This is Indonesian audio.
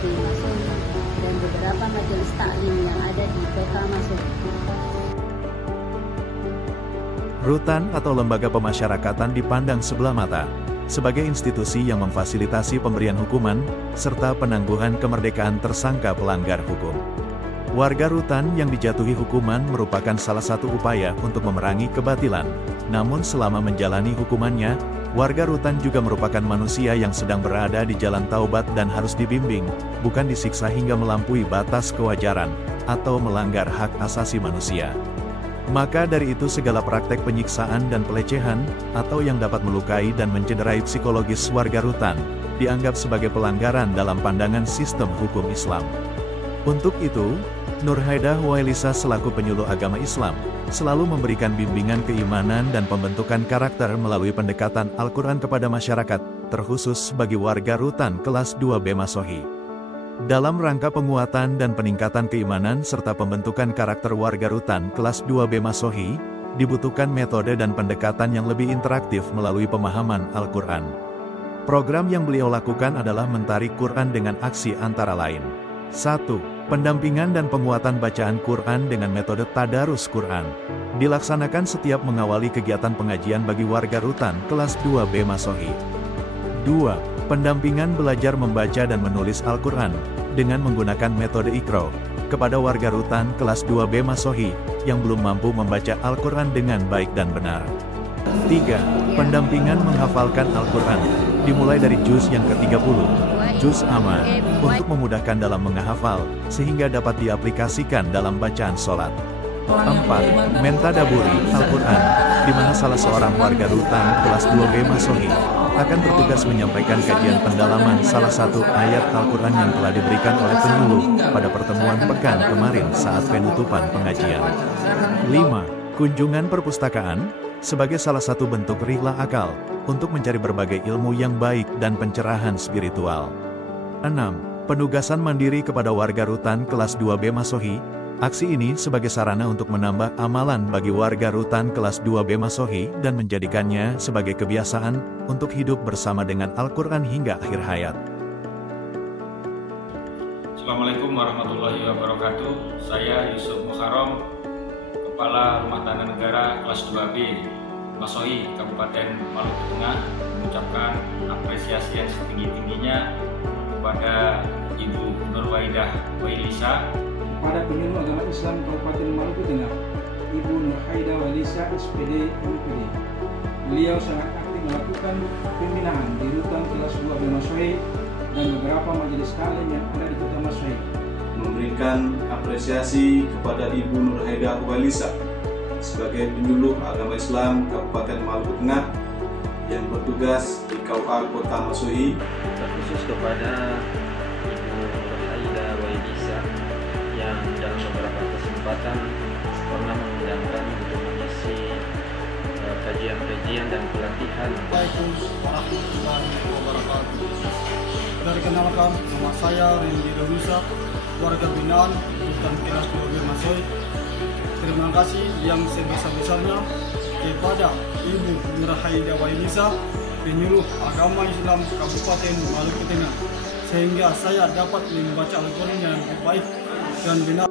KUP Masohi dan beberapa majelis taklim yang ada di Kota Masohi. Rutan atau lembaga pemasyarakatan dipandang sebelah mata sebagai institusi yang memfasilitasi pemberian hukuman serta penangguhan kemerdekaan tersangka pelanggar hukum. Warga rutan yang dijatuhi hukuman merupakan salah satu upaya untuk memerangi kebatilan. Namun selama menjalani hukumannya, warga rutan juga merupakan manusia yang sedang berada di jalan taubat dan harus dibimbing, bukan disiksa hingga melampaui batas kewajaran atau melanggar hak asasi manusia. Maka dari itu segala praktek penyiksaan dan pelecehan, atau yang dapat melukai dan mencederai psikologis warga rutan, dianggap sebagai pelanggaran dalam pandangan sistem hukum Islam. Untuk itu, Nurhaidah Wailisa selaku penyuluh agama Islam, selalu memberikan bimbingan keimanan dan pembentukan karakter melalui pendekatan Al-Quran kepada masyarakat, terkhusus bagi warga rutan kelas 2B Masohi. Dalam rangka penguatan dan peningkatan keimanan serta pembentukan karakter warga rutan kelas 2B Masohi, dibutuhkan metode dan pendekatan yang lebih interaktif melalui pemahaman Al-Quran. Program yang beliau lakukan adalah mentarik Quran dengan aksi antara lain. 1. Pendampingan dan penguatan bacaan Quran dengan metode Tadarus Quran. Dilaksanakan setiap mengawali kegiatan pengajian bagi warga rutan kelas 2B Masohi. 2. Pendampingan belajar membaca dan menulis Al-Quran, dengan menggunakan metode Iqra, kepada warga rutan kelas 2B Masohi, yang belum mampu membaca Al-Quran dengan baik dan benar. 3. Pendampingan menghafalkan Al-Quran, dimulai dari juz yang ke-30, juz Amma, untuk memudahkan dalam menghafal, sehingga dapat diaplikasikan dalam bacaan sholat. 4. Mentadaburi Al-Quran, di mana salah seorang warga rutan kelas 2B Masohi akan bertugas menyampaikan kajian pendalaman salah satu ayat Al-Quran yang telah diberikan oleh penyuluh pada pertemuan pekan kemarin saat penutupan pengajian. 5. Kunjungan perpustakaan, sebagai salah satu bentuk rihlah akal, untuk mencari berbagai ilmu yang baik dan pencerahan spiritual. 6. Penugasan mandiri kepada warga rutan kelas 2B Masohi. Aksi ini sebagai sarana untuk menambah amalan bagi warga rutan kelas 2B Masohi dan menjadikannya sebagai kebiasaan untuk hidup bersama dengan Al-Quran hingga akhir hayat. Assalamualaikum warahmatullahi wabarakatuh. Saya Yusuf Muharram, Kepala Rumah Tangga Negara kelas 2B Masohi, Kabupaten Maluku Tengah, mengucapkan apresiasi yang setinggi-tingginya kepada Ibu Nurhaidah Wailisa, kepada penyuluh agama Islam Kabupaten Maluku Tengah, Ibu Nurhaidah Wailisa SPD MPD. Beliau sangat aktif melakukan pembinaan di rutan kelas 2B Masohi dan beberapa majelis taklim yang ada di Kota Masohi. Memberikan apresiasi kepada Ibu Nurhaidah Wailisa sebagai penyuluh agama Islam Kabupaten Maluku Tengah yang bertugas di KUA Kota Masohi, terkhusus kepada Ibu Nurhaidah Wailisa yang dalam beberapa kesempatan pernah mengundangkan untuk mengisi kajian-kajian dan pelatihan. Assalamualaikum warahmatullahi wabarakatuh. Perkenalkan, nama saya Rendy Danusa, warga binaan rutan kelas 2B Masohi. Terima kasih yang sebesar-besarnya kepada Ibu Nurhaidah Wailisa, penyuluh agama Islam Kabupaten Maluku Tengah, sehingga saya dapat membaca Al-Quran yang baik dan benar.